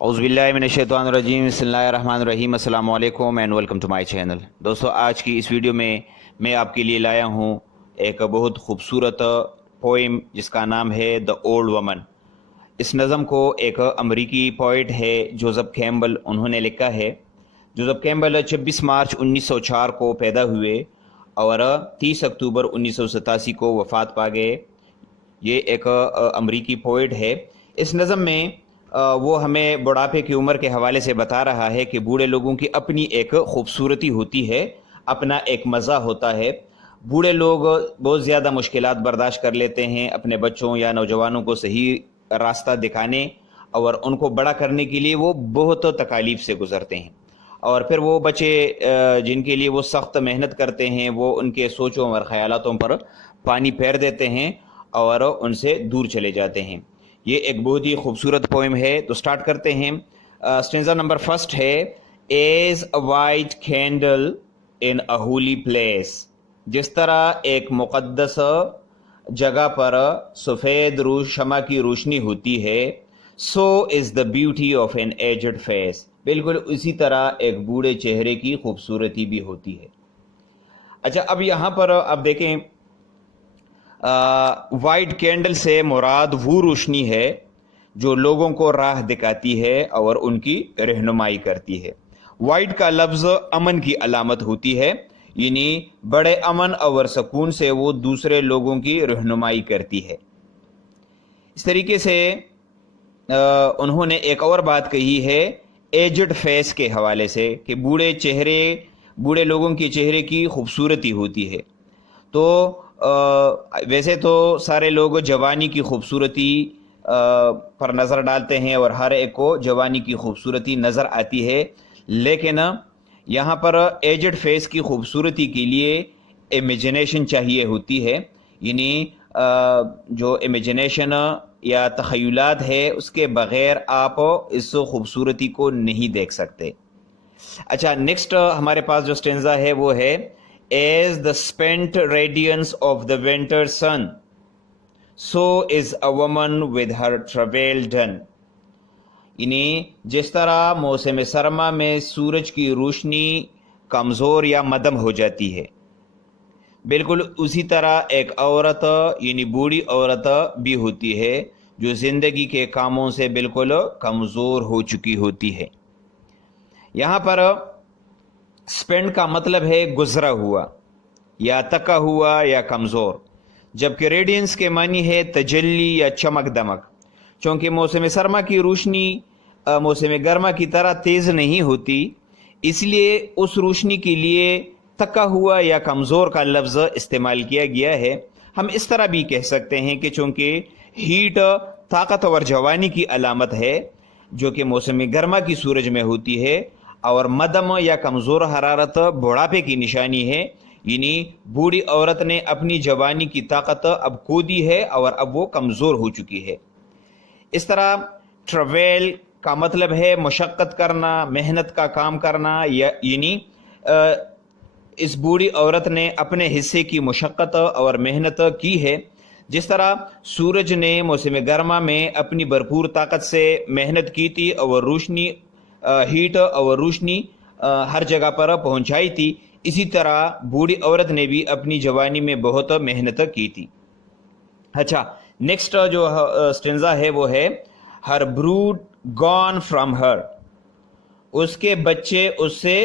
औज़ुबिल्लाहिमिनश्शैतानिर्रजीम बिस्मिल्लाहिर्रहमानिर्रहीम अस्सलामु अलैकुम and welcome to my channel. दोस्तों, आज की इस वीडियो में मैं आपके लिए लाया हूँ एक बहुत खूबसूरत पोइम जिसका नाम है द ओल्ड वमन। इस नज़म को एक अमरीकी पोइट है जोसेफ कैम्पबेल, उन्होंने लिखा है। जोसेफ कैम्पबेल 26 मार्च 1904 को पैदा हुए और 30 अक्टूबर 1987 को वफ़ात पा गए। ये एक अमरीकी पोइट है। इस नज़म में वो हमें बुढ़ापे की उम्र के हवाले से बता रहा है कि बूढ़े लोगों की अपनी एक खूबसूरती होती है, अपना एक मज़ा होता है। बूढ़े लोग बहुत ज़्यादा मुश्किलात बर्दाश्त कर लेते हैं अपने बच्चों या नौजवानों को सही रास्ता दिखाने और उनको बड़ा करने के लिए वो बहुत तकालीफ से गुज़रते हैं। और फिर वो बच्चे जिनके लिए वो सख्त मेहनत करते हैं, वो उनके सोचों और ख़यालातों पर पानी फेर देते हैं और उनसे दूर चले जाते हैं। ये एक बहुत ही खूबसूरत पोएम है, तो स्टार्ट करते हैं। स्टेंजा नंबर फर्स्ट है, as a white candle in a holy place. जिस तरह एक मुक़द्दस जगह पर सफ़ेद शमा की रोशनी होती है, so is the beauty of an aged face. बिल्कुल उसी तरह एक बूढ़े चेहरे की खूबसूरती भी होती है। अच्छा, अब यहाँ पर आप देखें, वाइट कैंडल से मुराद वो रोशनी है जो लोगों को राह दिखाती है और उनकी रहनुमाई करती है। वाइट का लफ्ज़ अमन की अलामत होती है, यानी बड़े अमन और सुकून से वो दूसरे लोगों की रहनुमाई करती है। इस तरीके से उन्होंने एक और बात कही है एजड फेस के हवाले से कि बूढ़े लोगों के चेहरे की खूबसूरती होती है। तो वैसे तो सारे लोग जवानी की खूबसूरती पर नज़र डालते हैं और हर एक को जवानी की खूबसूरती नज़र आती है, लेकिन यहाँ पर एजड फेस की खूबसूरती के लिए इमेजिनेशन चाहिए होती है, यानी जो इमेजिनेशन या तख़य्युलात है उसके बग़ैर आप इस खूबसूरती को नहीं देख सकते। अच्छा, नेक्स्ट हमारे पास जो स्टेंजा है वो है, As the spent radiance of the winter sun, so is a woman with her travail done। यानी जिस तरह मौसम सरमा में सूरज की रोशनी कमज़ोर या मदम हो जाती है, बिल्कुल उसी तरह एक औरत यानी बूढ़ी औरत भी होती है जो ज़िंदगी के कामों से बिल्कुल कमज़ोर हो चुकी होती है। यहाँ पर स्पेंड का मतलब है गुजरा हुआ या तका हुआ या कमज़ोर, जबकि रेडियंस के मानी है तजल्ली या चमक दमक। चूँकि मौसम सरमा की रोशनी मौसम गर्मा की तरह तेज़ नहीं होती, इसलिए उस रोशनी के लिए तका हुआ या कमज़ोर का लफ्ज़ इस्तेमाल किया गया है। हम इस तरह भी कह सकते हैं कि चूँकि हीट ताकत और जवानी की अलामत है जो कि मौसम गर्मा की सूरज में होती है, और मदम या कमज़ोर हरारत बुढ़ापे की निशानी है, यानी बूढ़ी औरत ने अपनी जवानी की ताकत अब खो दी है और अब वो कमज़ोर हो चुकी है। इस तरह ट्रैवल का मतलब है मशक्क़त करना, मेहनत का काम करना, यानी इस बूढ़ी औरत ने अपने हिस्से की मशक्क़त और मेहनत की है। जिस तरह सूरज ने मौसम गर्मा में अपनी भरपूर ताकत से मेहनत की थी और रोशनी हीट और रोशनी हर जगह पर पहुंचाई थी, इसी तरह बूढ़ी औरत ने भी अपनी जवानी में बहुत मेहनत की थी। अच्छा, नेक्स्ट जो स्टेंजा है वो है, her brood gone from her. उसके बच्चे उससे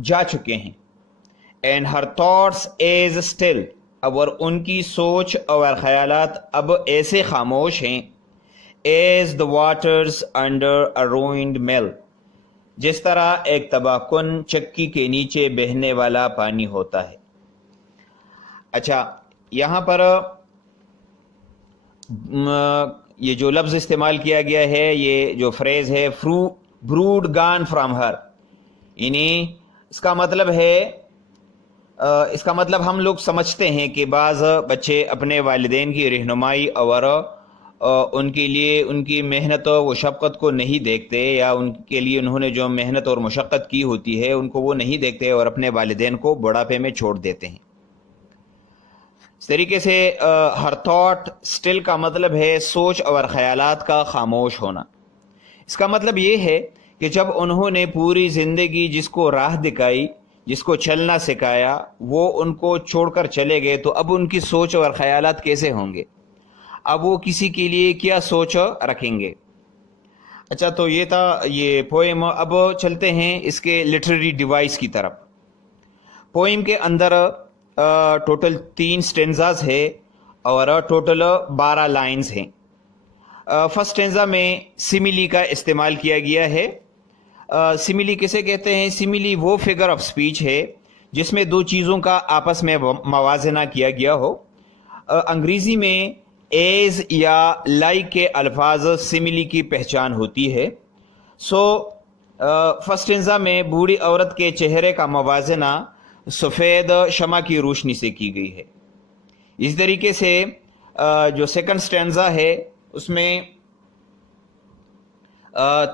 जा चुके हैं। And her thoughts as still. और उनकी सोच और ख्यालात अब ऐसे खामोश हैं, as the waters under a ruined mill. जिस तरह एक तबाहकुन चक्की के नीचे बहने वाला पानी होता है। अच्छा, यहाँ पर ये जो लफ्ज़ इस्तेमाल किया गया है, ये जो फ्रेज़ है ब्रूड गॉन फ्रॉम हर, यानी इसका मतलब हम लोग समझते हैं कि बाज़ बच्चे अपने वालिदैन की रहनुमाई और उनके लिए उनकी मेहनत व शफ़क़त को नहीं देखते, या उनके लिए उन्होंने जो मेहनत और मशक्क़त की होती है उनको वो नहीं देखते और अपने वालिदैन को बुढ़ापे में छोड़ देते हैं। इस तरीके से हर थॉट स्टिल का मतलब है सोच और ख़यालात का खामोश होना। اس کا مطلب یہ ہے کہ جب انہوں نے پوری زندگی جس کو راہ دکھائی، جس کو چلنا سکھایا، وہ ان کو چھوڑ کر چلے گئے، تو اب ان کی سوچ اور خیالات کیسے ہوں گے؟ اب وہ کسی کے لیے کیا سوچ رکھیں گے؟ اچھا، تو یہ تھا یہ پوئم۔ اب چلتے ہیں اس کے لٹریری ڈیوائس کی طرف۔ پوئم کے اندر ٹوٹل 3 سٹینزاز ہے اور ٹوٹل 12 لائنز ہیں۔ فرسٹ سٹینزا میں سیملی کا استعمال کیا گیا ہے۔ سیملی کسے کہتے ہیں؟ سیملی وہ فگر آف سپیچ ہے جس میں 2 چیزوں کا آپس میں موازنہ کیا گیا ہو۔ انگریزی میں ایز یا لائک کے الفاظ سیملی کی پہچان ہوتی ہے۔ فرسٹ سٹینزا میں بوڑھی عورت کے چہرے کا موازنہ سفید شمع کی روشنی سے کی گئی ہے۔ اس طریقے سے جو سیکنڈ سٹینزا ہے اس میں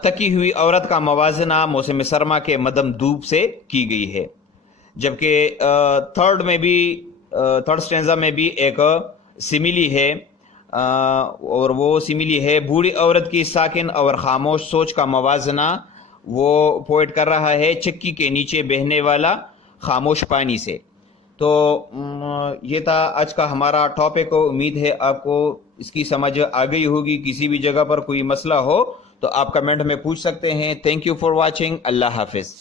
تکی ہوئی عورت کا موازنہ موسم سرما کے مدم دھوپ سے کی گئی ہے، جبکہ تھرڈ سٹینزا میں بھی ایک سیملی ہے، اور وہ سیملی ہے بوڑھی عورت کی ساکن اور خاموش سوچ کا موازنہ وہ پوئٹ کر رہا ہے چکی کے نیچے بہنے والا خاموش پانی سے۔ تو یہ تھا آج کا ہمارا ٹاپک۔ امید ہے آپ کو اس کی سمجھ آ گئی ہوگی۔ کسی بھی جگہ پر کوئی مسئلہ ہو تو آپ کمنٹ میں پوچھ سکتے ہیں۔ Thank you for watching. اللہ حافظ۔